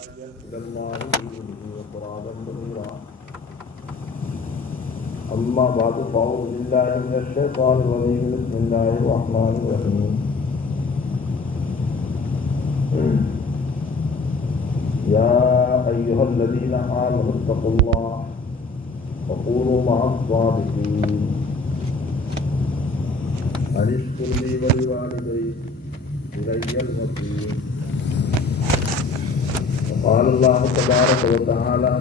إلى الله بإذنه وسراجا منيرا. أما بعد فأعوذ بالله من الشيطان الرجيم. بسم الله الرحمن الرحيم. يا أيها الذين آمنوا اتقوا الله وكونوا مع الصادقين. أن اشكر لي ولوالدي إلي المصير. وقال الله تبارك وتعالى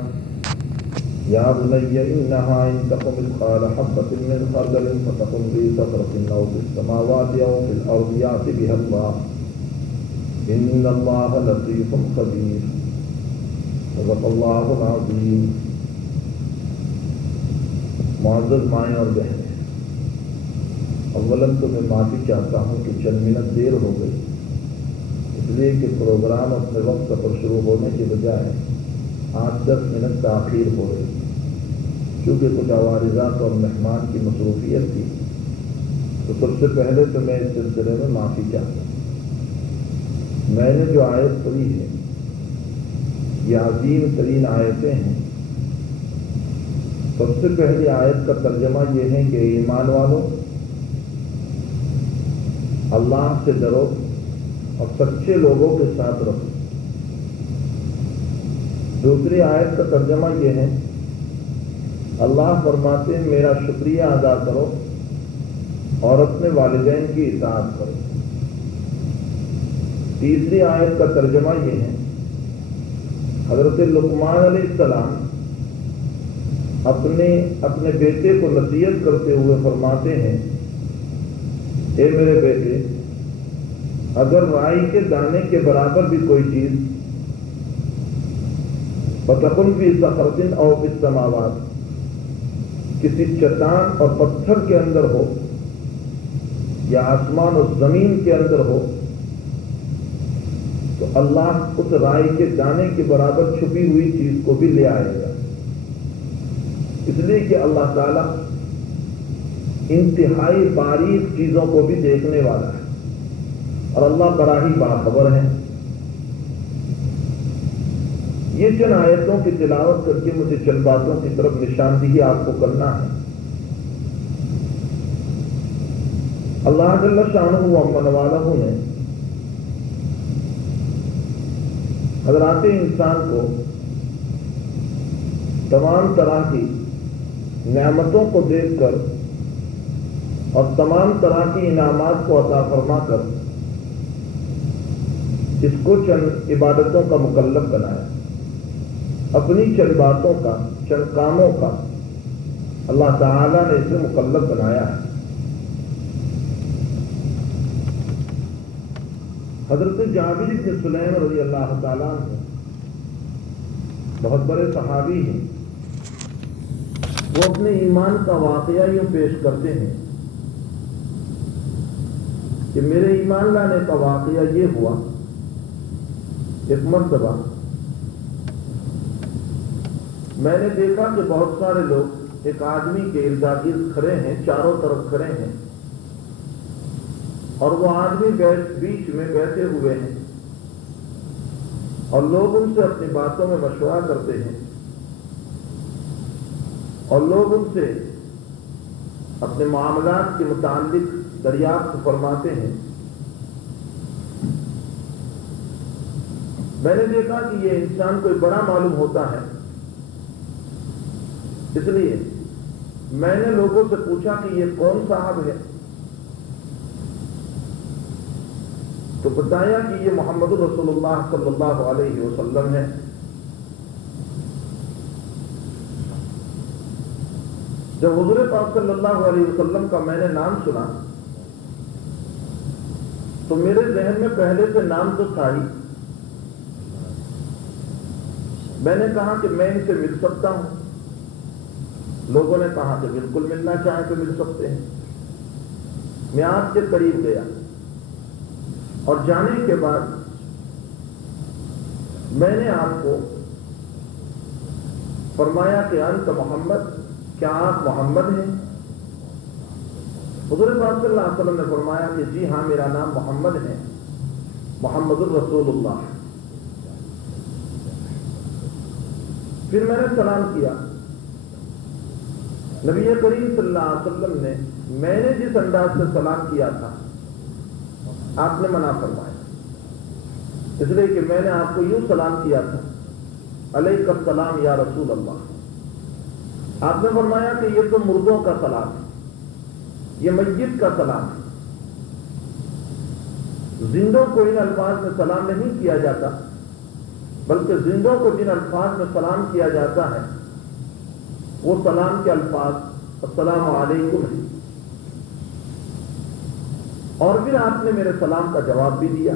يا بني إنها إن تك مثقال حبة من خردل فتكن في صخرة أو في السماوات أو في الأرض يأت بها الله إن الله لطيف خبير. صدق الله العظيم. معزز مائیں اور بہنیں، اولاً تو میں معافی چاہتا ہوں کہ چند منٹ دیر ہو گئی، اس لیے کہ پروگرام اپنے وقت پر شروع ہونے کے بجائے 8-10 منٹ تاخیر ہو رہی، کیونکہ کچھ عوارضات اور مہمان کی مصروفیت تھی. تو سب سے پہلے تو میں اس سلسلے میں معافی چاہتا ہوں. میں نے جو آیت پڑھی ہے یہ عظیم ترین آیتیں ہیں. سب سے پہلی آیت کا ترجمہ یہ ہے کہ ایمان والوں، اللہ سے ڈرو اور سچے لوگوں کے ساتھ رہو. دوسری آیت کا ترجمہ یہ ہے، اللہ فرماتے ہیں میرا شکریہ ادا کرو اور اپنے والدین کی اطاعت کرو. تیسری آیت کا ترجمہ یہ ہے، حضرت لقمان علیہ السلام اپنے بیٹے کو نصیحت کرتے ہوئے فرماتے ہیں، اے میرے بیٹے، اگر رائی کے دانے کے برابر بھی کوئی چیز فَتَكُنْ فِي صَخْرَةٍ أَوْ فِي السَّمَاوَاتِ کسی چٹان اور پتھر کے اندر ہو یا آسمان اور زمین کے اندر ہو تو اللہ اس رائی کے دانے کے برابر چھپی ہوئی چیز کو بھی لے آئے گا. اس لیے کہ اللہ تعالیٰ انتہائی باریک چیزوں کو بھی دیکھنے والا ہے اور اللہ بڑا ہی باخبر ہے. یہ چند آیتوں کی تلاوت کر کے مجھے چند باتوں کی طرف نشاندہی آپ کو کرنا ہے. اللہ جل شانہ و امن والہ نے حضرات انسان کو تمام طرح کی نعمتوں کو دیکھ کر اور تمام طرح کی انعامات کو عطا فرما کر اس کو چند عبادتوں کا مکلف بنایا. اپنی چند باتوں کا، چند کاموں کا اللہ تعالیٰ نے اسے مکلف بنایا ہے. حضرت جابر بن سلیم رضی اللہ تعالیٰ عنہ بہت بڑے صحابی ہیں. وہ اپنے ایمان کا واقعہ یوں پیش کرتے ہیں کہ میرے ایمان لانے کا واقعہ یہ ہوا، ایک مرتبہ میں نے دیکھا کہ بہت سارے لوگ ایک آدمی کے ارد گرد کھڑے ہیں، چاروں طرف کھڑے ہیں، اور وہ آدمی بیچ میں بیٹھے ہوئے ہیں اور لوگ ان سے اپنی باتوں میں مشورہ کرتے ہیں اور لوگ ان سے اپنے معاملات کے متعلق دریافت فرماتے ہیں. میں نے دیکھا کہ یہ انسان کوئی بڑا معلوم ہوتا ہے، اس لیے میں نے لوگوں سے پوچھا کہ یہ کون صاحب ہے؟ تو بتایا کہ یہ محمد رسول اللہ صلی اللہ علیہ وسلم ہے. جب حضور پاک صلی اللہ علیہ وسلم کا میں نے نام سنا تو میرے ذہن میں پہلے سے نام تو تھا ہی. میں نے کہا کہ میں ان سے مل سکتا ہوں. لوگوں نے کہا کہ بالکل ملنا چاہیں تو مل سکتے ہیں. میں آپ کے قریب گیا اور جانے کے بعد میں نے آپ کو فرمایا کہ انت محمد، کیا آپ محمد ہیں؟ حضور پاک صلی اللہ علیہ وسلم نے فرمایا کہ جی ہاں، میرا نام محمد ہے، محمد الرسول اللہ. پھر میں نے سلام کیا. نبی کریم صلی اللہ علیہ وسلم نے میں نے جس انداز سے سلام کیا تھا آپ نے منع فرمایا، اس لیے کہ میں نے آپ کو یوں سلام کیا تھا، علیک السلام یا رسول اللہ. آپ نے فرمایا کہ یہ تو مردوں کا سلام ہے، یہ میت کا سلام ہے. زندوں کو ان الفاظ میں سلام نہیں کیا جاتا، بلکہ زندوں کو جن الفاظ میں سلام کیا جاتا ہے وہ سلام کے الفاظ السلام علیکم ہے. اور پھر آپ نے میرے سلام کا جواب بھی دیا.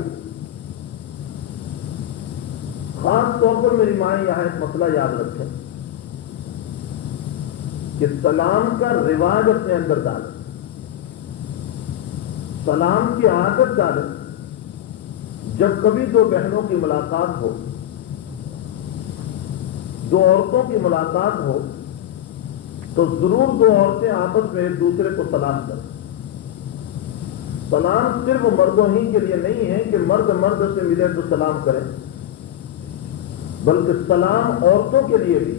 خاص طور پر میری مائیں یہاں ایک مسئلہ یاد رکھیں کہ سلام کا رواج اپنے اندر ڈالیں، سلام کی عادت ڈالیں. جب کبھی دو بہنوں کی ملاقات ہو، دو عورتوں کی ملاقات ہو، تو ضرور دو عورتیں آپس میں ایک دوسرے کو سلام کریں. سلام صرف مردوں ہی کے لیے نہیں ہے کہ مرد مرد سے ملے تو سلام کریں، بلکہ سلام عورتوں کے لیے بھی.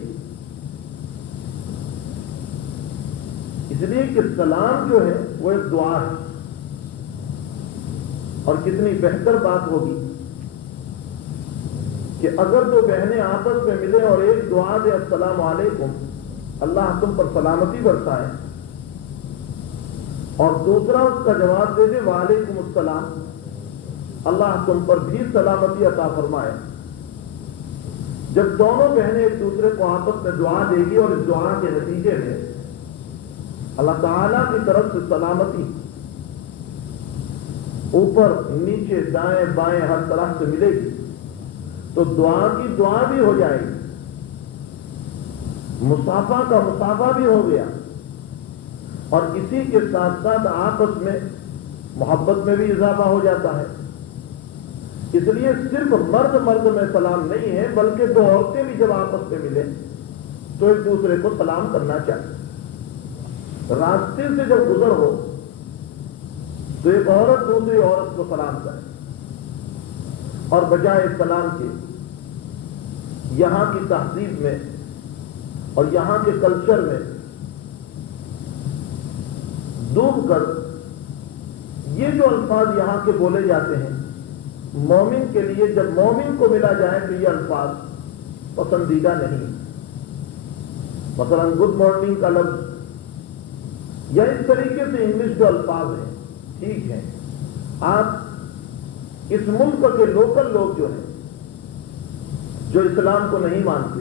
اس لیے کہ سلام جو ہے وہ ایک دعا ہے. اور کتنی بہتر بات ہوگی کہ اگر دو بہنیں آپس میں ملے اور ایک دعا دے السلام علیکم، اللہ تم پر سلامتی برسائے، اور دوسرا اس کا جواب دے دے وعلیکم السلام، اللہ تم پر بھی سلامتی عطا فرمائے. جب دونوں بہنیں ایک دوسرے کو آپس میں دعا دے گی اور اس دعا کے نتیجے میں اللہ تعالیٰ کی طرف سے سلامتی اوپر نیچے دائیں بائیں ہر طرف سے ملے گی، تو دعا کی دعا بھی ہو جائے گی، مصافحہ کا مصافحہ بھی ہو گیا، اور اسی کے ساتھ ساتھ آپس میں محبت میں بھی اضافہ ہو جاتا ہے. اس لیے صرف مرد مرد میں سلام نہیں ہے، بلکہ دو عورتیں بھی جب آپس میں ملے تو ایک دوسرے کو سلام کرنا چاہیے. راستے سے جب گزر ہو تو ایک عورت دوسری عورت کو سلام کرے، اور بجائے سلام کے یہاں کی تہذیب میں اور یہاں کے کلچر میں ڈوب کر یہ جو الفاظ یہاں کے بولے جاتے ہیں مومن کے لیے، جب مومن کو ملا جائے تو یہ الفاظ پسندیدہ نہیں. مثلا گڈ مارننگ کا لفظ یا اس طریقے سے انگلش جو الفاظ ہیں ٹھیک ہے. آپ اس ملک کے لوکل لوگ جو ہیں جو اسلام کو نہیں مانتے،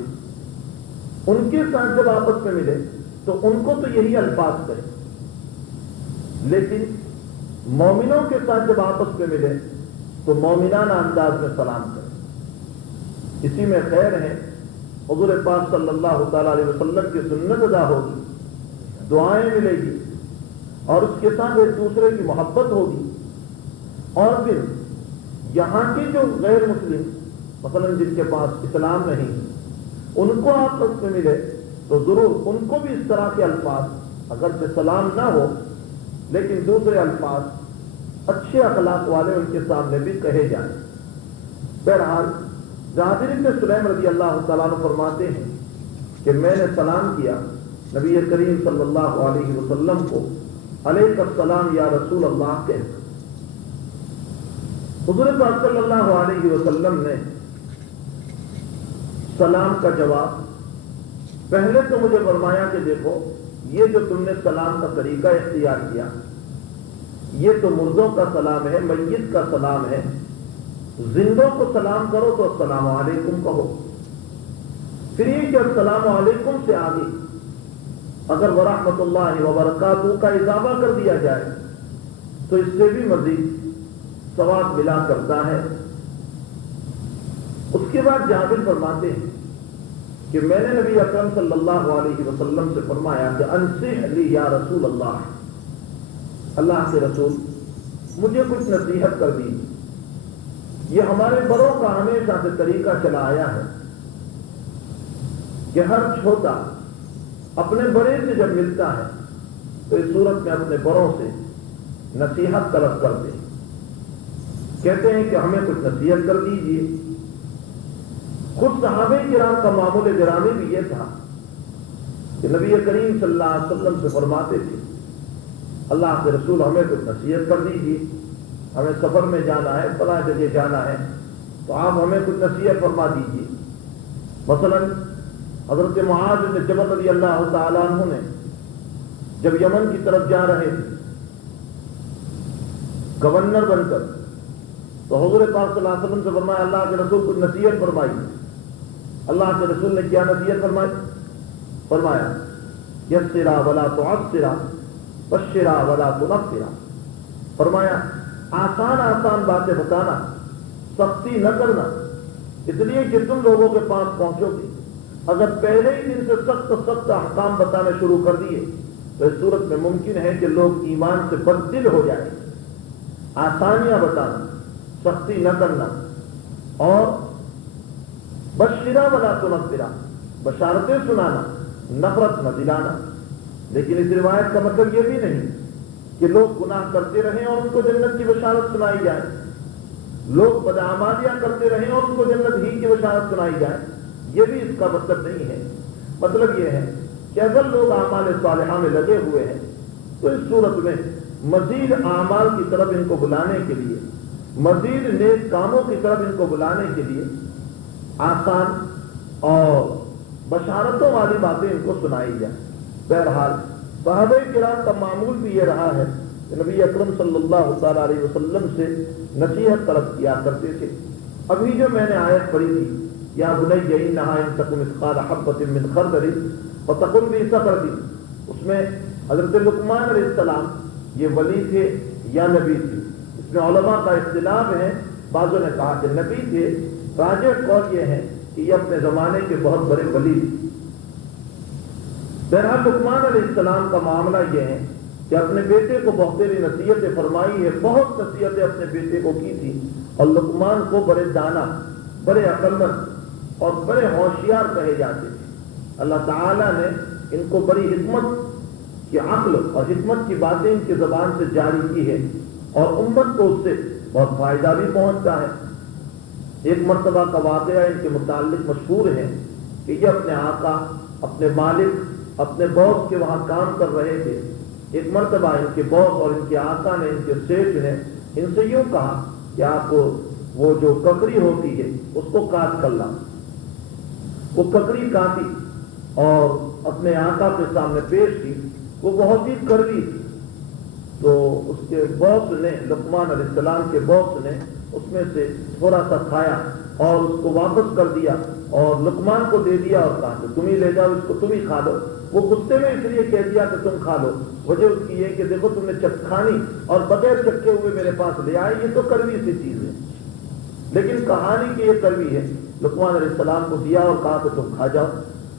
ان کے ساتھ جب آپس میں ملے تو ان کو تو یہی الفاظ کریں، لیکن مومنوں کے ساتھ جب آپس میں ملے تو مومنانہ انداز میں سلام کریں. اسی میں خیر ہے. حضور پاک صلی اللہ تعالی علیہ وسلم کی سنت ادا ہوگی، دعائیں ملے گی، اور اس کے ساتھ ایک دوسرے کی محبت ہوگی. اور پھر یہاں کے جو غیر مسلم مثلا جن کے پاس اسلام نہیں، ان کو آپس میں ملے تو ضرور ان کو بھی اس طرح کے الفاظ اگرچہ سلام نہ ہو لیکن دوسرے الفاظ اچھے اخلاق والے ان کے سامنے بھی کہے جائیں. بہرحال جابر بن سلیم رضی اللہ تعالیٰ عنہ فرماتے ہیں کہ میں نے سلام کیا نبی کریم صلی اللہ علیہ وسلم کو، علیک السلام یا رسول اللہ کہہ. حضور پاک صلی اللہ علیہ وسلم نے سلام کا جواب پہلے تو مجھے فرمایا کہ دیکھو یہ جو تم نے سلام کا طریقہ اختیار کیا یہ تو مردوں کا سلام ہے، میت کا سلام ہے. زندوں کو سلام کرو تو السلام علیکم کہو. پھر یہ کہ السلام علیکم سے آگے اگر ورحمۃ اللہ وبرکاتہ کا اضافہ کر دیا جائے تو اس سے بھی مزید ثواب ملا کرتا ہے. اس کے بعد جابر فرماتے ہیں کہ میں نے نبی اکرم صلی اللہ علیہ وسلم سے فرمایا کہ انصح لی یا رسول اللہ، اللہ کے رسول مجھے کچھ نصیحت کر دی. یہ ہمارے بڑوں کا ہمیشہ سے طریقہ چلا آیا ہے کہ ہر چھوٹا اپنے بڑے سے جب ملتا ہے تو اس صورت میں اپنے بڑوں سے نصیحت طلب کرتے ہیں، کہتے ہیں کہ ہمیں کچھ نصیحت کر دیجیے. خود صحابہ کرام کا معمول گرامی بھی یہ تھا کہ نبی کریم صلی اللہ علیہ وسلم سے فرماتے تھے اللہ کے رسول ہمیں کچھ نصیحت کر دیجیے، ہمیں سفر میں جانا ہے، فلاں جگہ جانا ہے، تو آپ ہمیں کچھ نصیحت فرما دیجیے۔ مثلا حضرت معاذ بن جبل رضی اللہ تعالیٰ عنہ نے جب یمن کی طرف جا رہے تھے گورنر بن کر، تو حضور پاک صلی اللہ علیہ وسلم سے فرمایا اللہ کے رسول کچھ نصیحت فرمائی۔ اللہ کے رسول نے کیا نصیحت فرمائی؟ فرمایا یسرا ولا تعسرا بشرا ولا تنفرا، فرمایا آسان آسان باتیں بتانا، سختی نہ کرنا، اس لیے کہ تم لوگوں کے پاس پہنچو گے، اگر پہلے ہی دن سے سخت احکام بتانے شروع کر دیے تو اس صورت میں ممکن ہے کہ لوگ ایمان سے بددل ہو جائیں۔ آسانیاں بتانا، سختی نہ کرنا، اور بشرا ولا تنفرا، بشارتیں سنانا، نفرت نہ دلانا۔ لیکن اس روایت کا مطلب یہ بھی نہیں کہ لوگ گناہ کرتے رہیں اور ان کو جنت کی بشارت سنائی جائے، لوگ بدعمالیاں کرتے رہیں اور ان کو جنت ہی کی بشارت سنائی جائے، یہ بھی اس کا مطلب نہیں ہے۔ مطلب یہ ہے کہ اگر لوگ اعمال صالحہ میں لگے ہوئے ہیں تو اس صورت میں مزید اعمال کی طرف ان کو بلانے کے لیے، مزید نیک کاموں کی طرف ان کو بلانے کے لیے آسان اور بشارتوں والی باتیں ان کو سنائی جائیں۔ بہرحال صحابہ کرام کا معمول بھی یہ رہا ہے کہ نبی اکرم صلی اللہ تعالیٰ علیہ وسلم سے نصیحت طلب کیا کرتے تھے۔ ابھی جو میں نے آیت پڑھی تھی یا بنی انہا ان تکن مثقال حبۃ من خردل فتکن فی صخرۃ، اس میں حضرت لقمان علیہ السلام یہ ولی تھے یا نبی تھے؟ اس میں علماء کا اختلاف ہے، بعضوں نے کہا کہ نبی تھے، راجح قول یہ ہے کہ یہ اپنے زمانے کے بہت بڑے ولی تھے۔ بہرحال لقمان علیہ السلام کا معاملہ یہ ہے کہ اپنے بیٹے کو بہت ساری نصیحتیں فرمائی ہے، بہت نصیحتیں اپنے بیٹے کو کی تھی، اور لقمان کو بڑے دانا، بڑے عقلمند اور بڑے ہوشیار کہے جاتے تھے۔ اللہ تعالیٰ نے ان کو بڑی حکمت کی عقل اور حکمت کی باتیں ان کی زبان سے جاری کی ہے، اور امت کو اس سے بہت فائدہ بھی پہنچتا ہے۔ ایک مرتبہ کا واقعہ ان کے متعلق مشہور ہے کہ یہ اپنے آقا، اپنے مالک، اپنے باس کے وہاں کام کر رہے تھے۔ ایک مرتبہ ان کے باس اور ان کے آقا نے، ان کے سیٹ نے ان سے یوں کہا کہ آپ کو وہ جو ککڑی ہوتی ہے اس کو کاٹ کر لا۔ وہ ککڑی کاٹی اور اپنے آقا کے سامنے پیش کی، وہ بہت ہی کڑوی تھی، تو اس کے باس نے، لقمان علیہ السلام کے باس نے اس میں سے تھوڑا سا کھایا اور اس کو واپس کر دیا اور لقمان کو دے دیا اور کہا کہ تم ہی لے جاؤ، اس کو تم ہی کھا لو۔ وہ غصے میں اس لیے کہہ دیا کہ تم کھا لو، وجہ اس کی یہ کہ دیکھو تم نے کھانی اور بغیر چکے ہوئے میرے پاس لے آئے، یہ تو کڑوی سی چیز ہے، لیکن کہانی کی یہ کڑوی ہے۔ لقمان علیہ السلام کو دیا اور کہا کہ تم کھا جاؤ۔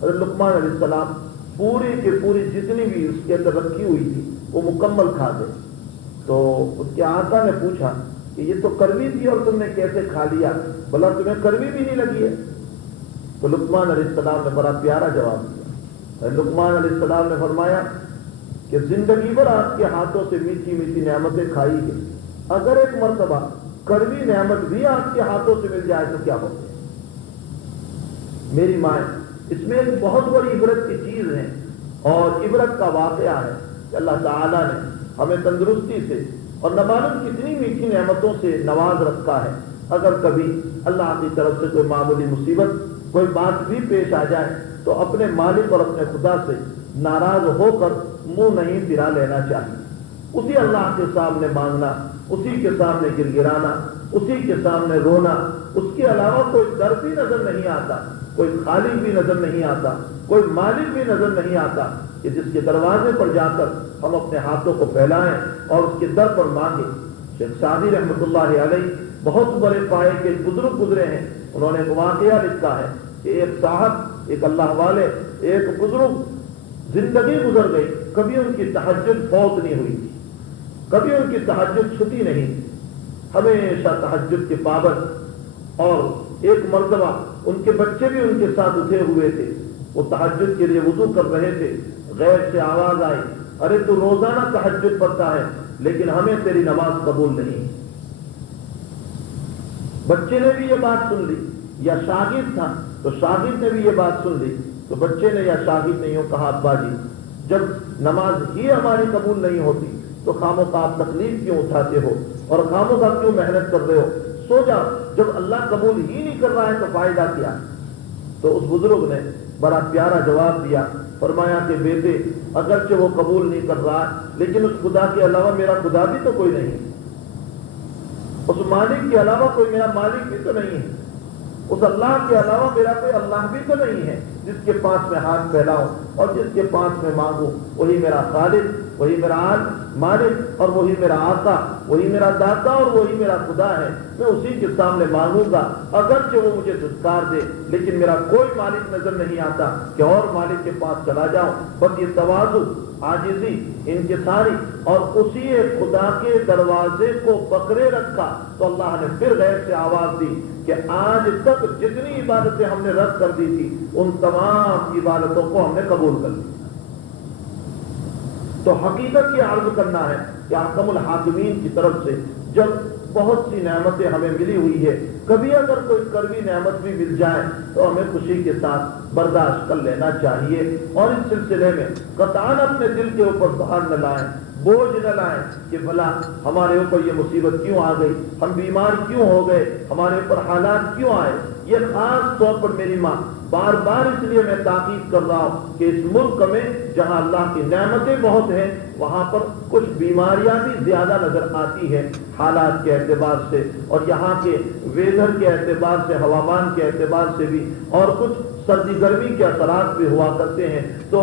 حضرت لقمان علیہ السلام پوری کی پوری جتنی بھی اس کے اندر رکھی ہوئی تھی وہ مکمل کھا گئے۔ تو اس کے آقا نے پوچھا کہ یہ تو کڑوی تھی اور تم نے کیسے کھا لیا، بھلا تمہیں کڑوی بھی نہیں لگی ہے؟ تو لقمان علیہ السلام نے بڑا پیارا جواب دیا۔ لقمان علیہ السلام نے فرمایا کہ زندگی بھر آپ کے ہاتھوں سے میٹھی میٹھی نعمتیں کھائی ہے، اگر ایک مرتبہ کڑوی نعمت بھی آپ کے ہاتھوں سے مل جائے تو کیا ہوگا؟ میری ماں، اس میں ایک بہت بڑی عبرت کی چیز ہے، اور عبرت کا واقعہ ہے کہ اللہ تعالیٰ نے ہمیں تندرستی سے اور نہ معلوم کتنی میٹھی نعمتوں سے نواز رکھا ہے۔ اگر کبھی اللہ کی طرف سے کوئی معمولی مصیبت، کوئی بات بھی پیش آ جائے تو اپنے مالک اور اپنے خدا سے ناراض ہو کر منہ نہیں پھرا لینا چاہیے، اسی اللہ کے سامنے مانگنا، اسی کے سامنے گر گرانا، اسی کے سامنے رونا، اس کے علاوہ کوئی در بھی نظر نہیں آتا، کوئی خالق بھی نظر نہیں آتا، کوئی مالک بھی نظر نہیں آتا کہ جس کے دروازے پر جا کر ہم اپنے ہاتھوں کو پھیلائیں اور اس کے در پر مانگیں۔ شیخ سعدی رحمۃ اللہ علیہ بہت بڑے پائے کے بزرگ گزرے ہیں، انہوں نے ایک واقعہ لکھا ہے کہ ایک صاحب، ایک اللہ والے، ایک بزرگ زندگی گزر گئی، کبھی ان کی تہجد فوت نہیں ہوئی تھی، کبھی ان کی تہجد چھٹی نہیں تھی، ہمیشہ تہجد کے پابند، اور ایک مرتبہ ان کے بچے بھی ان کے ساتھ اٹھے ہوئے تھے، وہ تہجد کے لیے وضو کر رہے تھے، غیر سے آواز آئی، ارے تو روزانہ تہجد پڑھتا ہے لیکن ہمیں تیری نماز قبول نہیں۔ بچے نے بھی یہ بات سن لی، یا شاگرد تھا تو شاگرد نے بھی یہ بات سن لی تو بچے نے یا شاگرد نے یوں کہا ابا جی جب نماز ہی ہماری قبول نہیں ہوتی تو خاموں کا آپ تکلیف کیوں اٹھاتے ہو اور خاموں کا کیوں محنت کر رہے ہو، سو جاؤ، جب اللہ قبول ہی نہیں کر رہا ہے تو فائدہ کیا؟ تو اس بزرگ نے بڑا پیارا جواب دیا، فرمایا کہ بیٹے اگرچہ وہ قبول نہیں کر رہا لیکن اس خدا کے علاوہ میرا خدا بھی تو کوئی نہیں، اس مالک کے علاوہ کوئی میرا مالک بھی تو نہیں ہے، اس اللہ کے علاوہ میرا کوئی اللہ بھی تو نہیں ہے جس کے پاس میں ہاتھ پھیلاؤں اور جس کے پاس میں مانگوں، وہی میرا خالق، وہی میرا مالک اور وہی میرا آقا، وہی میرا داتا اور وہی میرا خدا ہے، میں اسی کے سامنے مانگوں گا اگرچہ وہ مجھے دھتکار دے، لیکن میرا کوئی مالک نظر نہیں آتا کہ اور مالک کے پاس چلا جاؤں، بس یہ تواضع، عاجزی، انکساری اور اسی خدا کے دروازے کو پکڑے رکھا تو اللہ نے پھر غیر سے آواز دی کہ آج تک جتنی عبادتیں ہم نے رد کر دی تھی ان تمام عبادتوں کو ہم نے قبول کر لی۔ تو حقیقت یہ عرض کرنا ہے کہ احکم الحاکمین کی طرف سے جب بہت سی نعمتیں ہمیں ملی ہوئی ہے، کبھی اگر کوئی کڑوی نعمت بھی مل جائے تو ہمیں خوشی کے ساتھ برداشت کر لینا چاہیے، اور اس سلسلے میں قطعاً اپنے دل کے اوپر بہار نہ لائیں، بوجھ نہ لائیں کہ بھلا ہمارے اوپر یہ مصیبت کیوں آ گئی، ہم بیمار کیوں ہو گئے، ہمارے اوپر حالات کیوں آئے۔ یہ خاص طور پر میری ماں بار بار اس لیے میں تاکید کر رہا ہوں کہ اس ملک میں جہاں اللہ کی نعمتیں بہت ہیں وہاں پر کچھ بیماریاں بھی زیادہ نظر آتی ہیں حالات کے اعتبار سے، اور یہاں کے ویدر کے اعتبار سے، ہوامان کے اعتبار سے بھی، اور کچھ سردی گرمی کے اثرات بھی ہوا کرتے ہیں، تو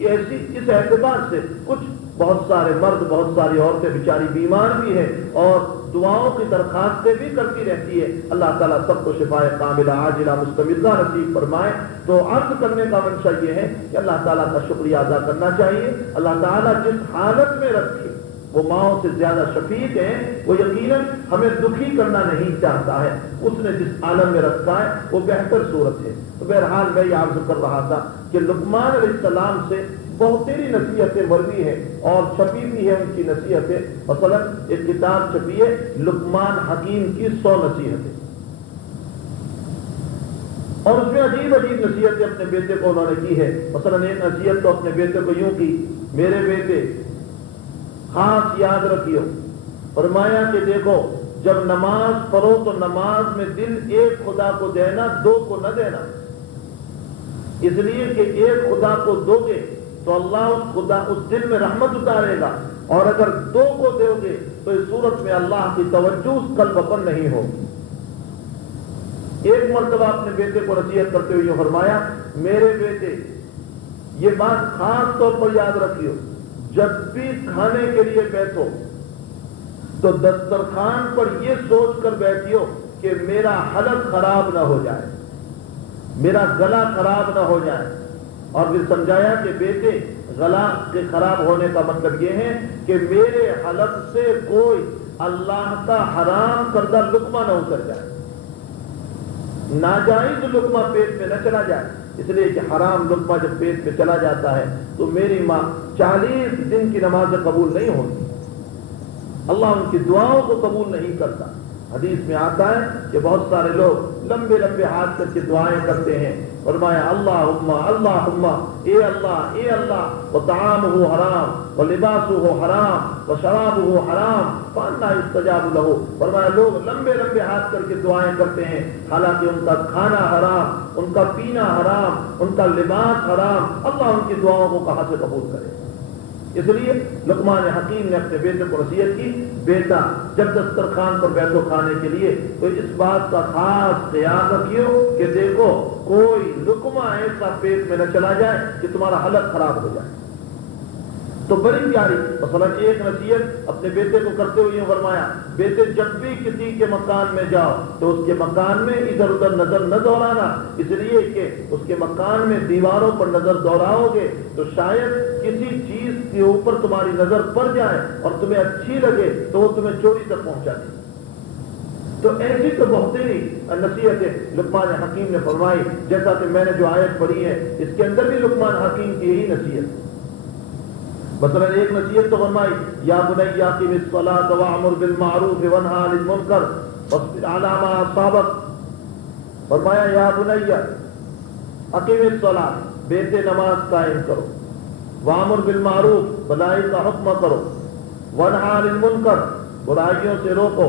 اس اعتبار سے کچھ بہت سارے مرد، بہت ساری عورتیں بیچاری بیمار بھی ہیں اور دعاؤں کی درخواستیں بھی کرتی رہتی ہے۔ اللہ تعالیٰ سب کو شفائے کاملہ عاجلہ مستمرہ نصیب فرمائے۔ تو عرض کرنے کا منشا یہ ہے کہ اللہ تعالیٰ کا شکریہ ادا کرنا چاہیے۔ اللہ تعالیٰ جس حالت میں رکھے وہ ماؤں سے زیادہ شفیق ہیں، وہ یقیناً ہمیں دکھی کرنا نہیں چاہتا ہے، اس نے جس عالم میں رکھا ہے وہ بہتر صورت ہے۔ تو بہرحال میں یہ عرض کر رہا تھا کہ لقمان علیہ السلام سے بہت تیری نصیحتیں مروی ہیں اور چھپی بھی ہے ان کی نصیحتیں، مثلا ایک کتاب چھپی ہے لقمان حکیم کی 100 نصیحتیں، اور اس میں عجیب عجیب نصیحتیں اپنے بیٹے کو انہوں نے کی ہے۔ مثلا ایک نصیحت تو اپنے بیٹے کو یوں کی، میرے بیٹے خاص یاد رکھیو، فرمایا کہ دیکھو جب نماز پڑھو تو نماز میں دل ایک خدا کو دینا، دو کو نہ دینا، اس لیے کہ ایک خدا کو دو گے تو اللہ اس دل میں رحمت اتارے گا، اور اگر دو کو دو گے تو اس صورت میں اللہ کی توجہ اس قلب پر نہیں ہوگی۔ ایک مرتبہ اپنے بیٹے کو نصیحت کرتے ہوئے یہ فرمایا، میرے بیٹے یہ بات خاص طور پر یاد رکھیو، جب بھی کھانے کے لیے بیٹھو تو دسترخوان پر یہ سوچ کر بیٹھیو کہ میرا حلق خراب نہ ہو جائے، میرا گلا خراب نہ ہو جائے۔ اور پھر سمجھایا کہ بیٹے گلا کے خراب ہونے کا مطلب یہ ہے کہ میرے حلق سے کوئی اللہ کا حرام کردہ لقمہ نہ اتر جائے، ناجائز لقمہ پیٹ میں نہ چلا جائے، اس لیے کہ حرام لقمہ جب پیٹ میں چلا جاتا ہے تو میری ماں 40 دن کی نمازیں قبول نہیں ہوتی، اللہ ان کی دعاؤں کو قبول نہیں کرتا۔ حدیث میں آتا ہے کہ بہت سارے لوگ لمبے لمبے ہاتھ کر کے دعائیں کرتے ہیں، فرمایا اللہم اللہم، اے اللہ وطعامہ حرام ولباسہ حرام وشرابہ حرام فانا یستجاب لہ، فرمایا لوگ لمبے لمبے ہاتھ کر کے دعائیں کرتے ہیں حالانکہ ان کا کھانا حرام، ان کا پینا حرام، ان کا لباس حرام، اللہ ان کی دعاؤں کو کہاں سے قبول کرے؟ اس لیے لقمان حکیم نے اپنے بیٹے کو نصیحت کی، بیٹا جب دسترخوان پر بیٹھو کھانے کے لیے تو اس بات کا خاص خیال رکھیو کہ دیکھو کوئی لقمہ ایسا پیٹ میں نہ چلا جائے کہ تمہارا حلق خراب ہو جائے۔ تو بڑی پیاری مثلا ایک نصیحت اپنے بیٹے کو کرتے ہوئے یہ فرمایا، بیٹے جب بھی کسی کے مکان میں جاؤ تو اس کے مکان میں ادھر ادھر نظر نہ دوڑانا، اس لیے کہ اس کے مکان میں دیواروں پر نظر دوڑاؤ گے تو شاید کسی چیز کے اوپر تمہاری نظر پڑ جائے اور تمہیں اچھی لگے تو وہ تمہیں چوری تک پہنچا دے۔ تو ایسی تو بہت ہی نصیحتیں لقمان حکیم نے فرمائی، جیسا کہ میں نے جو آیت پڑھی ہے اس کے اندر بھی لقمان حکیم کی یہی نصیحت۔ مثلا ایک نصیحت تو فرمائی، یا بنی اقم الصلاۃ وامر بالمعروف وانہی عن المنکر واصبر علی ما اصابک، فرمایا یا بنیا اقیم الصلاۃ، بیٹے نماز قائم کرو، وامر بالمعروف، بھلائی کا حکم کرو، ونہی عن المنکر، برائیوں سے روکو،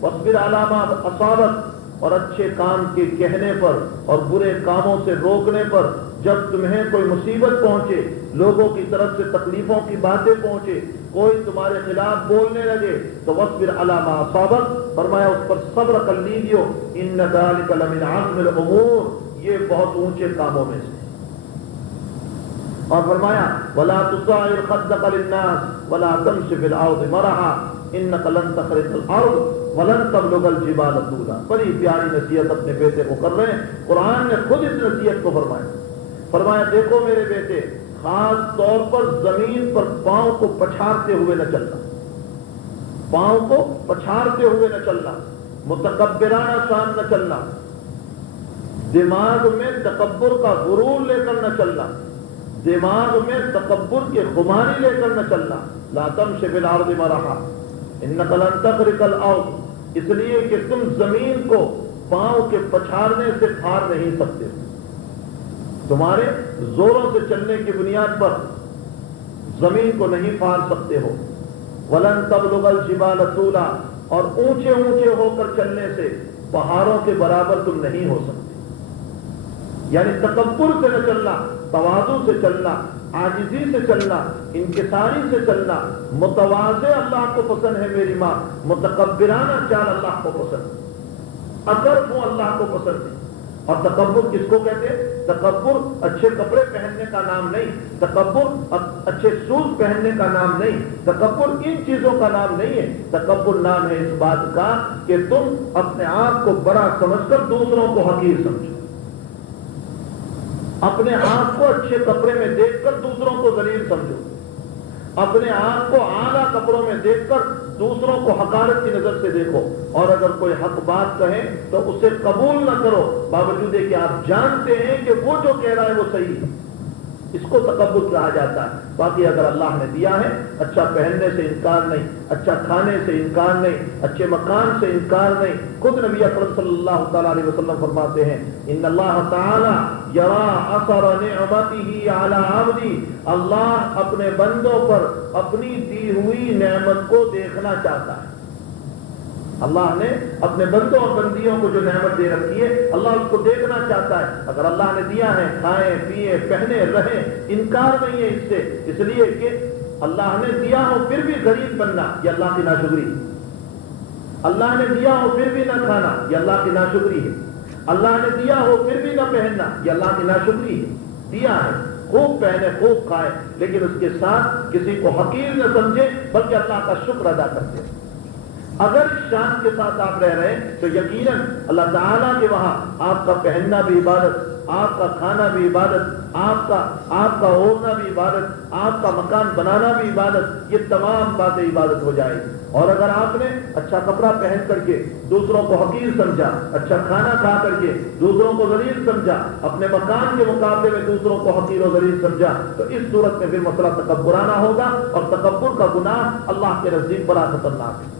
واصبر علی ما اصابک، اور اچھے کام کے کہنے پر اور برے کاموں سے روکنے پر، جب تمہیں کوئی مصیبت پہنچے، لوگوں کی طرف سے تکلیفوں کی باتیں پہنچے، کوئی تمہارے خلاف بولنے لگے تو واصبر علی ما اصابک، فرمایا اس پر صبر کر لیجیو، ان ذلک لمن عزم الامور، یہ بہت اونچے کاموں میں سے۔ اور فرمایا ولا تصعر خدك للناس ولا تمش في الارض مرحا انك لن تخرق الارض ولن تبلغ الجبال طولا۔ بڑی پیاری نصیحت اپنے بیٹے کو کر رہے ہیں، قرآن نے خود اس نصیحت کو فرمایا دیکھو میرے بیٹے، خاص طور پر زمین پر پاؤں کو پچھاڑتے ہوئے نہ چلنا، پاؤں کو پچھاڑتے ہوئے نہ چلنا، متکبرانہ شان نہ چلنا، دماغ میں تکبر کا غرور لے کر نہ چلنا، دماغ میں تکبر کے خماری لے کر نہ چلنا، لا تمش فی الارض مرحا انک لن تخرق الارض، اس لیے کہ تم زمین کو پاؤں کے پچھاڑنے سے پھاڑ نہیں سکتے، تمہارے زوروں سے چلنے کی بنیاد پر زمین کو نہیں پھاڑ سکتے ہو، ولن تبلغ الجبال طولا، اور اونچے اونچے ہو کر چلنے سے پہاڑوں کے برابر تم نہیں ہو سکتے، یعنی تکبر سے نہ چلنا، تواضع سے چلنا، عاجزی سے چلنا، انکساری سے چلنا، متواضع اللہ کو پسند ہے میری ماں، متکبرانہ چال اللہ کو پسند، اگر وہ اللہ کو پسند ہے۔ اور تکبر کس کو کہتے ہیں؟ تکبر اچھے کپڑے پہننے کا نام نہیں، تکبر اچھے شوز پہننے کا نام نہیں، تکبر ان چیزوں کا نام نہیں ہے، تکبر نام ہے اس بات کا کہ تم اپنے آپ کو بڑا سمجھ کر دوسروں کو حقیر سمجھو، اپنے آپ کو اچھے کپڑے میں دیکھ کر دوسروں کو ذلیل سمجھو، اپنے آپ کو اعلیٰ کپڑوں میں دیکھ کر دوسروں کو حقارت کی نظر سے دیکھو، اور اگر کوئی حق بات کہے تو اسے قبول نہ کرو باوجود کہ آپ جانتے ہیں کہ وہ جو کہہ رہا ہے وہ صحیح ہے، اس کو تکبر کہا جاتا ہے۔ باقی اگر اللہ نے دیا ہے، اچھا پہننے سے انکار نہیں، اچھا کھانے سے انکار نہیں، اچھے مکان سے انکار نہیں، خود نبی اکرم صلی اللہ تعالیٰ علیہ وسلم فرماتے ہیں ان اللہ تعالیٰ یرا اثر نعمتہ علی عبدی، اللہ اپنے بندوں پر اپنی دی ہوئی نعمت کو دیکھنا چاہتا ہے، اللہ نے اپنے بندوں اور بندیوں کو جو نعمت دے رکھی ہے اللہ اس کو دیکھنا چاہتا ہے، اگر اللہ نے دیا ہے کھائیں پیئیں پہنے رہیں، انکار نہیں ہے اس سے، اس لیے کہ اللہ نے دیا ہو پھر بھی غریب بننا یہ اللہ کی ناشکری ہے، اللہ نے دیا ہو پھر بھی نہ کھانا یہ اللہ کی ناشکری ہے، اللہ نے دیا ہو پھر بھی نہ پہننا یہ اللہ کی ناشکری ہے، دیا ہے خوب پہنے خوب کھائے لیکن اس کے ساتھ کسی کو حقیر نہ سمجھے بلکہ اللہ کا شکر ادا کرتے ہیں۔ اگر اس شان کے ساتھ آپ رہ رہے ہیں تو یقیناً اللہ تعالیٰ کے وہاں آپ کا پہننا بھی عبادت، آپ کا کھانا بھی عبادت، آپ کا اوڑھنا بھی عبادت، آپ کا مکان بنانا بھی عبادت، یہ تمام باتیں عبادت ہو جائے گی۔ اور اگر آپ نے اچھا کپڑا پہن کر کے دوسروں کو حقیر سمجھا، اچھا کھانا کھا کر کے دوسروں کو ذلیل سمجھا، اپنے مکان کے مقابلے میں دوسروں کو حقیر و ذلیل سمجھا، تو اس صورت میں پھر مسئلہ تکبرانہ ہوگا، اور تکبر کا گناہ اللہ کے نزدیک بڑا خطرناک ہے۔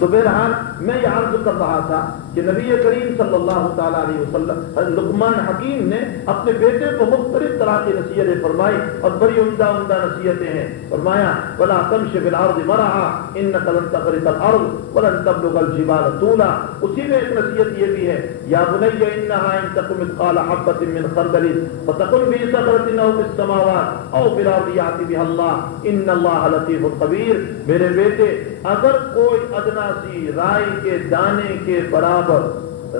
تو بہرحال میں یہ عرض کر رہا تھا کہ نبی کریم صلی اللہ تعالیٰ علیہ وسلم لقمان حکیم نے اپنے بیٹے کو مختلف طرح کی نصیحتیں فرمائی اور بڑی عمدہ نصیحتیں ہیں۔ فرمایا وَلَا تَمْشِ فِي الْأَرْضِ مَرَحًا إِنَّكَ لَن تَخْرِقَ الْأَرْضَ وَلَن تَبْلُغَ الْجِبَالَ طُولًا۔ اسی میں ایک نصیحت یہ بھی ہے یا بنی إِنَّهَا إِن تَكُ مِثْقَالَ حَبَّةٍ مِّن خَرْدَلٍ فَتَكُن فِي صَخْرَةٍ أَوْ فِي السَّمَاوَاتِ أَوْ فِي الْأَرْضِ يَأْتِ بِهَا اللَّهُ إِنَّ اللَّهَ لَطِيفٌ خَبِيرٌ۔ میرے بیٹے اگر کوئی ادنا سی رائی کے دانے کے برابر،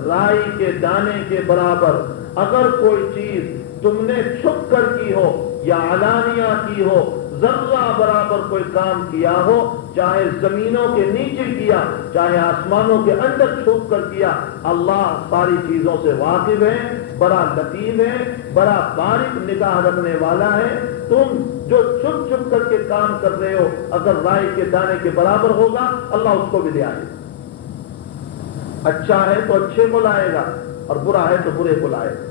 رائی کے دانے کے برابر اگر کوئی چیز تم نے چھپ کر کی ہو یا علانیہ کی ہو، ذرہ برابر کوئی کام کیا ہو، چاہے زمینوں کے نیچے کیا چاہے آسمانوں کے اندر چھپ کر کیا، اللہ ساری چیزوں سے واقف ہے، بڑا لطیف ہے، بڑا باریک نگاہ رکھنے والا ہے۔ تم جو چھپ چھپ کر کے کام کر رہے ہو اگر رائی کے دانے کے برابر ہوگا اللہ اس کو بھی دے آئے گا، اچھا ہے تو اچھے کو لائے گا اور برا ہے تو برے کو لائے گا۔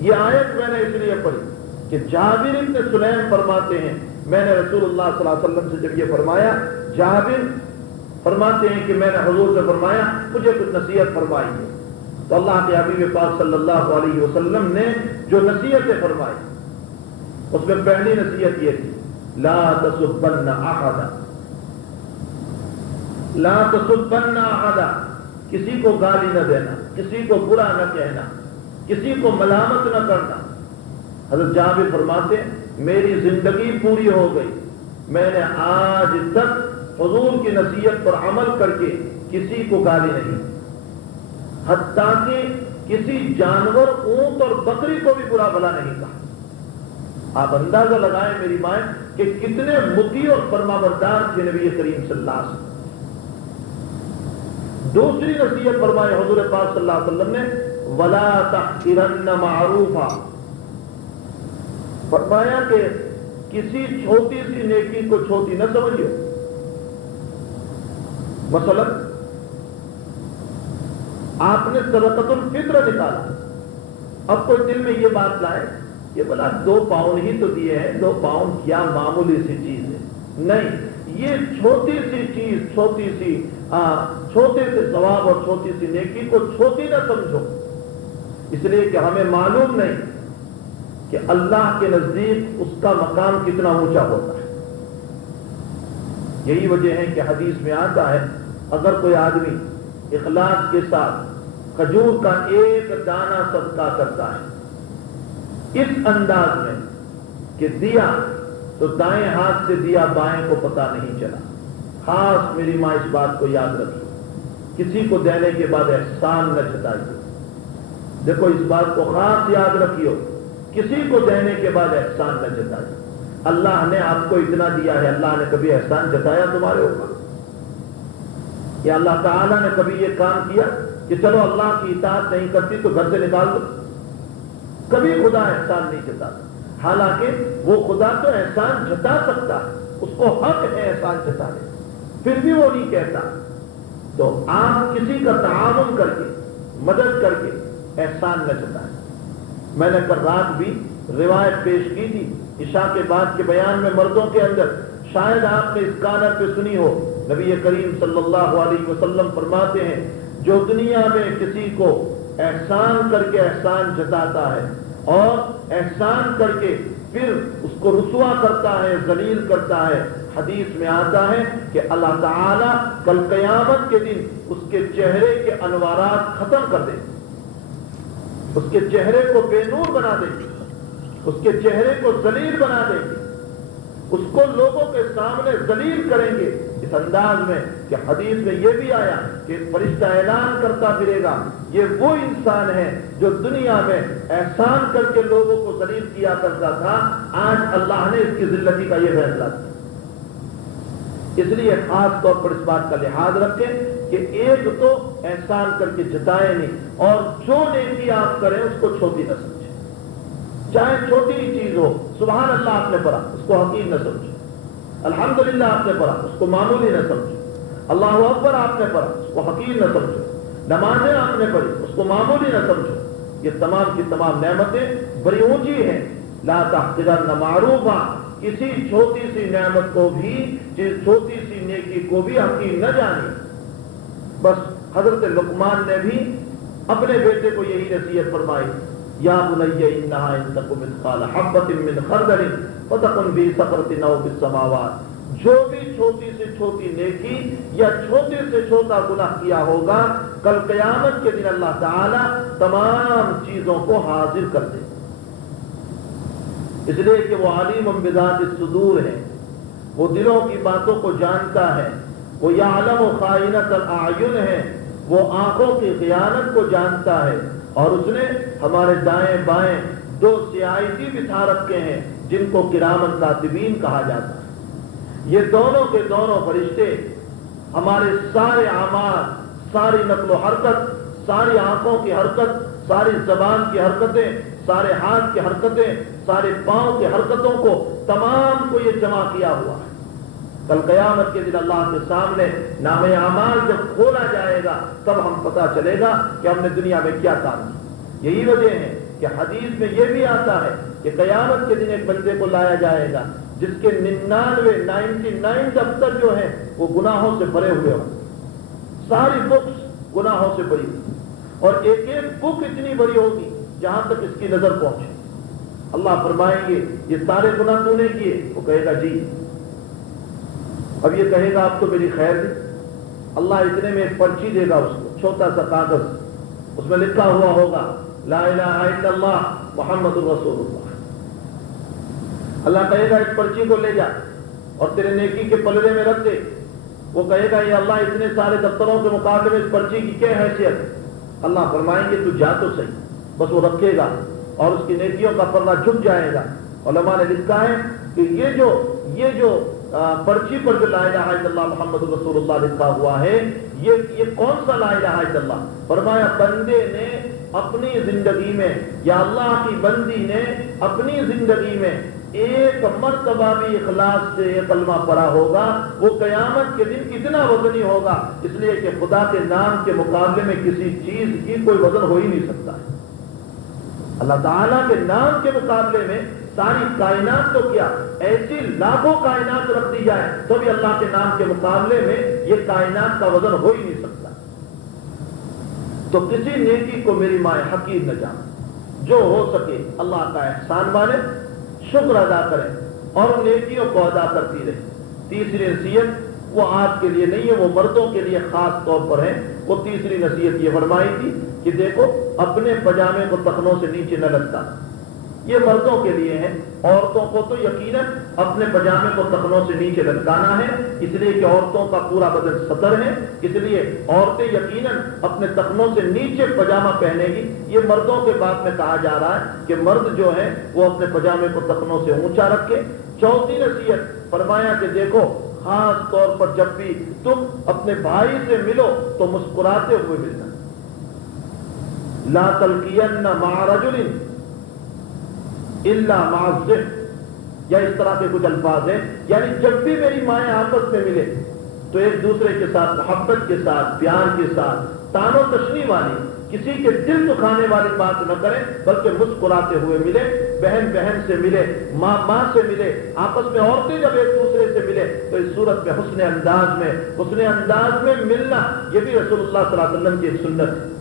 یہ آیت میں نے اس لیے پڑھی کہ جابر بن سلیم فرماتے ہیں میں نے رسول اللہ صلی اللہ علیہ وسلم سے جب یہ فرمایا، جابر فرماتے ہیں کہ میں نے حضور سے فرمایا مجھے کچھ نصیحت فرمائی ہے، تو اللہ کے حبیب پاک صلی اللہ علیہ وسلم نے جو نصیحتیں فرمائی اس میں پہلی نصیحت یہ تھی، لا تسبن احدا، لا تسبن احدا، کسی کو گالی نہ دینا، کسی کو برا نہ کہنا، کسی کو ملامت نہ کرنا۔ حضرت جابر فرماتے ہیں میری زندگی پوری ہو گئی، میں نے آج تک حضور کی نصیحت پر عمل کر کے کسی کو گالی نہیں، حتیٰ کہ کسی جانور اونٹ اور بکری کو بھی برا بھلا نہیں کہا۔ آپ اندازہ لگائیں میری مائیں کہ کتنے مطیع اور فرمانبردار تھے نبی کریم صلی اللہ علیہ وسلم۔ دوسری نصیحت فرمائے حضور پاک صلی اللہ علیہ وسلم نے، ولا تحقرن معروفا، فرمایا کہ کسی چھوٹی سی نیکی کو چھوٹی نہ سمجھو۔ مثلا آپ نے صدقۃ الفطر نکالا، اب کوئی دل میں یہ بات لائے کہ بلا 2 پاؤنڈ ہی تو دیے ہیں، 2 پاؤنڈ کیا معمولی سی چیز ہے، نہیں، یہ چھوٹی سی چیز، چھوٹے سے ثواب اور چھوٹی سی نیکی کو چھوٹی نہ سمجھو، اس لیے کہ ہمیں معلوم نہیں کہ اللہ کے نزدیک اس کا مقام کتنا اونچا ہوتا ہے۔ یہی وجہ ہے کہ حدیث میں آتا ہے اگر کوئی آدمی اخلاص کے ساتھ کھجور کا 1 دانہ صدقہ کرتا ہے اس انداز میں کہ دیا تو دائیں ہاتھ سے دیا بائیں کو پتہ نہیں چلا، خاص میری ماں اس بات کو یاد رکھی، کسی کو دینے کے بعد احسان نہ جتائیے۔ دیکھو اس بات کو خاص یاد رکھیو، کسی کو دینے کے بعد احسان نہ جتائیے۔ اللہ نے آپ کو اتنا دیا ہے، اللہ نے کبھی احسان جتایا تمہارے اوپر؟ یا اللہ تعالیٰ نے کبھی یہ کام کیا کہ چلو اللہ کی اطاعت نہیں کرتی تو گھر سے نکال دو؟ کبھی خدا احسان نہیں جتاتا، حالانکہ وہ خدا تو احسان جتا سکتا ہے، اس کو حق ہے احسان جتانے، پھر بھی وہ نہیں کہتا۔ تو آپ کسی کا تعاون کر کے، مدد کر کے احسان نہ جتائیں۔ میں نے کل رات بھی روایت پیش کی تھی عشاء کے بعد کے بیان میں مردوں کے اندر، شاید آپ نے اس کانر پہ سنی ہو، نبی کریم صلی اللہ علیہ وسلم فرماتے ہیں جو دنیا میں کسی کو احسان کر کے احسان جتاتا ہے اور احسان کر کے پھر اس کو رسوا کرتا ہے، ذلیل کرتا ہے، حدیث میں آتا ہے کہ اللہ تعالیٰ کل قیامت کے دن اس کے چہرے کے انوارات ختم کر دے گے، اس کے چہرے کو بے نور بنا دے گی، اس کے چہرے کو ذلیل بنا دے گی، اس کو لوگوں کے سامنے ذلیل کریں گے اس انداز میں کہ حدیث میں یہ بھی آیا کہ فرشتہ اعلان کرتا پھرے گا یہ وہ انسان ہے جو دنیا میں احسان کر کے لوگوں کو ذلیل کیا کرتا تھا، آج اللہ نے اس کی ذلتی کا یہ فیصلہ کیا۔ اس لیے خاص طور پر اس بات کا لحاظ رکھیں کہ ایک تو احسان کر کے جتائیں نہیں، اور جو نیکی آپ کریں اس کو چھوٹی نہ سمجھیں، چاہے چھوٹی ہی چیز ہو۔ سبحان اللہ آپ نے پڑھا، اس کو حقیر نہ سمجھیں، الحمدللہ آپ نے پڑھا، اس کو معمولی نہ سمجھیں، اللہ اکبر آپ نے پڑھا، اس کو حقیر نہ سمجھیں، نمازیں آپ نے پڑھی، اس کو معمولی نہ سمجھو۔ یہ تمام کی تمام نعمتیں بڑی اونچی ہیں، لا تحقرن معروفا، کسی چھوٹی سی نعمت کو بھی، چھوٹی سی نیکی کو بھی حقیر نہ جانی۔ بس حضرت لقمان نے بھی اپنے بیٹے کو یہی نصیحت فرمائی، یا بنی انہا ان تک مثقال حبۃ من خردل فتکن فی صخرۃ او فی السماوات، جو بھی چھوٹی سے چھوٹی نیکی یا چھوٹے سے چھوٹا گناہ کیا ہوگا کل قیامت کے دن اللہ تعالی تمام چیزوں کو حاضر کر دے، اس لیے کہ وہ علیم بذات الصدور ہے، وہ دلوں کی باتوں کو جانتا ہے، وہ یعلم خائنۃ الاعین ہے، وہ آنکھوں کی خیانت کو جانتا ہے، اور اس نے ہمارے دائیں بائیں 2 CID بٹھا رکھے ہیں جن کو کرامن کاتبین کہا جاتا ہے۔ یہ دونوں کے دونوں فرشتے ہمارے سارے اعمال، ساری نقل و حرکت، ساری آنکھوں کی حرکت، ساری زبان کی حرکتیں، سارے ہاتھ کی حرکتیں، سارے پاؤں کی حرکتوں کو تمام کو یہ جمع کیا ہوا ہے۔ کل قیامت کے دن اللہ کے سامنے نام اعمال جب کھولا جائے گا تب ہم پتہ چلے گا کہ ہم نے دنیا میں کیا کام کیا۔ یہی وجہ ہے کہ حدیث میں یہ بھی آتا ہے کہ قیامت کے دن ایک بندے کو لایا جائے گا جس کے 99 دفتر جو ہیں وہ گناہوں سے بھرے ہوئے ہوں، ساری بکس گناہوں سے بھری ہوئی، اور ایک ایک بک اتنی بڑی ہوگی جہاں تک اس کی نظر پہنچے. اللہ فرمائیں گے یہ سارے گناہ تو نے کیے؟ وہ کہے گا جی. اب یہ کہے گا آپ تو میری خیر دی. اللہ اتنے میں ایک پرچی دے گا اس کو، چھوٹا سا کاغذ، اس میں لکھا ہوا ہوگا لا الہ الا اللہ محمد الرسول اللہ. اللہ کہے گا اس پرچی کو لے جا اور تیرے نیکی کے پلڑے میں رکھ دے. وہ کہے گا یہ اللہ اتنے سارے دفتروں کے مقابلے میں اس پرچی کی کیا حیثیت؟ اللہ فرمائیں گے تو جا تو صحیح. بس وہ رکھے گا اور اس کی نیکیوں کا پردہ جھک جائے گا. علماء نے لکھا ہے کہ یہ جو پرچی پر جو لا الہ الا اللہ محمد رسول اللہ لکھا ہوا ہے یہ کون سا لا الہ الا اللہ؟ فرمایا بندے نے اپنی زندگی میں یا اللہ کی بندی نے اپنی زندگی میں ایک مرتبہ بھی اخلاص سے یہ کلمہ پڑھا ہوگا، وہ قیامت کے دن کتنا وزنی ہوگا. اس لیے کہ خدا کے نام کے مقابلے میں کسی چیز کی کوئی وزن ہو ہی نہیں سکتا ہے. اللہ تعالیٰ کے نام کے مقابلے میں ساری کائنات تو کیا ایسی لاکھوں کائنات رکھ دی جائے تو بھی اللہ کے نام کے مقابلے میں یہ کائنات کا وزن ہو ہی نہیں سکتا. تو کسی نیکی کو میری ماں حقیر نہ جانے. جو ہو سکے اللہ کا احسان مانے، شکر ادا کریں اور نیکیوں کو ادا کرتی رہے. تیسری نصیحت وہ آپ کے لیے نہیں ہے، وہ مردوں کے لیے خاص طور پر ہے. وہ تیسری نصیحت یہ فرمائی تھی کہ دیکھو اپنے پجامے کو ٹخنوں سے نیچے نہ لٹکانا. یہ مردوں کے لیے ہے. عورتوں کو تو یقیناً اپنے پجامے کو ٹخنوں سے نیچے لٹکانا ہے، اس لیے کہ عورتوں کا پورا بدن سطر ہے، اس لیے عورتیں یقیناً اپنے ٹخنوں سے نیچے پجامہ پہنے گی. یہ مردوں کے بات میں کہا جا رہا ہے کہ مرد جو ہے وہ اپنے پجامے کو ٹخنوں سے اونچا رکھے. چوتھی نصیحت فرمایا کہ دیکھو خاص طور پر جب بھی تم اپنے بھائی سے ملو تو مسکراتے ہوئے ملنا. لا تلقین مع رجل الا مع الزحف، یا اس طرح کے کچھ الفاظ ہیں. یعنی جب بھی میری مائیں آپس میں ملے تو ایک دوسرے کے ساتھ محبت کے ساتھ، پیار کے ساتھ، تان و تشنی والی، کسی کے دل دکھانے والی بات نہ کریں بلکہ مسکراتے ہوئے ملے. بہن بہن سے ملے، ماں ماں سے ملے، آپس میں عورتیں جب ایک دوسرے سے ملے تو اس صورت میں حسن انداز میں ملنا یہ بھی رسول اللہ صلی اللہ علیہ وسلم کی ایک سنت ہے.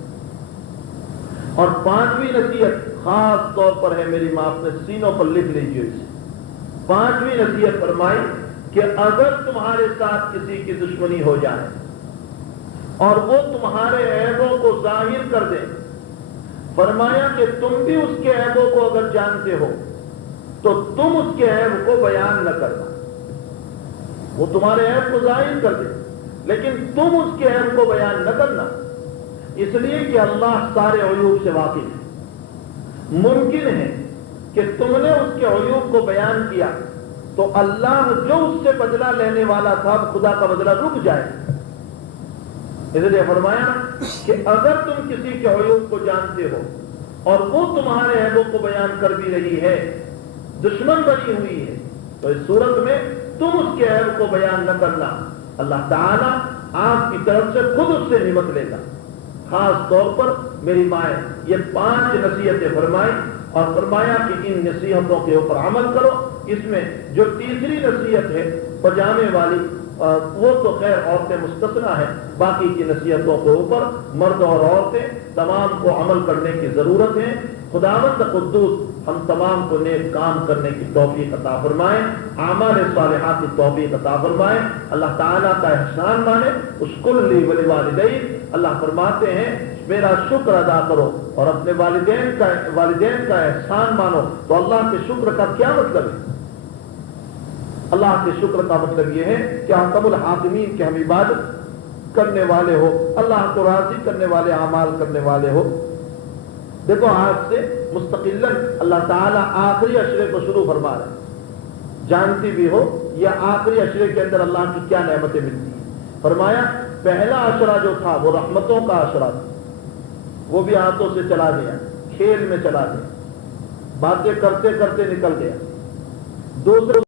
اور پانچویں نصیحت خاص طور پر ہے، میری ماں اپنے سینوں پر لکھ لیجیے اسے. پانچویں نصیحت فرمائی کہ اگر تمہارے ساتھ کسی کی دشمنی ہو جائے اور وہ تمہارے عیبوں کو ظاہر کر دے، فرمایا کہ تم بھی اس کے عیبوں کو اگر جانتے ہو تو تم اس کے عیب کو بیان نہ کرنا. وہ تمہارے عیب کو ظاہر کر دے لیکن تم اس کے عیب کو بیان نہ کرنا، اس لیے کہ اللہ سارے عیوب سے واقف ہے. ممکن ہے کہ تم نے اس کے عیوب کو بیان کیا تو اللہ جو اس سے بدلہ لینے والا تھا خدا کا بدلہ رک جائے. اس لیے فرمایا کہ اگر تم کسی کے عیوب کو جانتے ہو اور وہ تمہارے عیبوں کو بیان کر بھی رہی ہے، دشمن بنی ہوئی ہے، تو اس صورت میں تم اس کے عیب کو بیان نہ کرنا. اللہ تعالیٰ آپ کی طرف سے خود اس سے نمٹ لے گا. خاص طور پر میری مائیں یہ 5 نصیحتیں فرمائی اور فرمایا کہ ان نصیحتوں کے اوپر عمل کرو. اس میں جو تیسری نصیحت ہے پجامے والی، وہ تو خیر عورتیں مستثنا ہے، باقی کی نصیحتوں کے اوپر مرد اور عورتیں تمام کو عمل کرنے کی ضرورت ہے. خداوند قدوس ہم تمام کو نیک کام کرنے کی توفیق عطا فرمائے، اعمال صالحات کی توفیق عطا فرمائے. اللہ تعالیٰ کا احسان مانے. اشکر لی ولوالدی، اللہ فرماتے ہیں میرا شکر ادا کرو اور اپنے والدین کا احسان مانو. تو اللہ کے شکر کا کیا مطلب ہے؟ اللہ کے شکر کا مطلب یہ ہے کہ حکم الحاکمین کے ہم عبادت کرنے والے ہو، اللہ کو راضی کرنے والے اعمال کرنے والے ہو. دیکھو آج سے مستقلاً اللہ تعالیٰ آخری عشرے کو شروع فرما رہے ہیں. جانتی بھی ہو یہ آخری عشرے کے اندر اللہ کی کیا نعمتیں ملتی ہیں. فرمایا پہلا عشرہ جو تھا وہ رحمتوں کا عشرہ تھا، وہ بھی ہاتھوں سے چلا گیا، کھیل میں چلا گیا، باتیں کرتے کرتے نکل گیا. دوسرے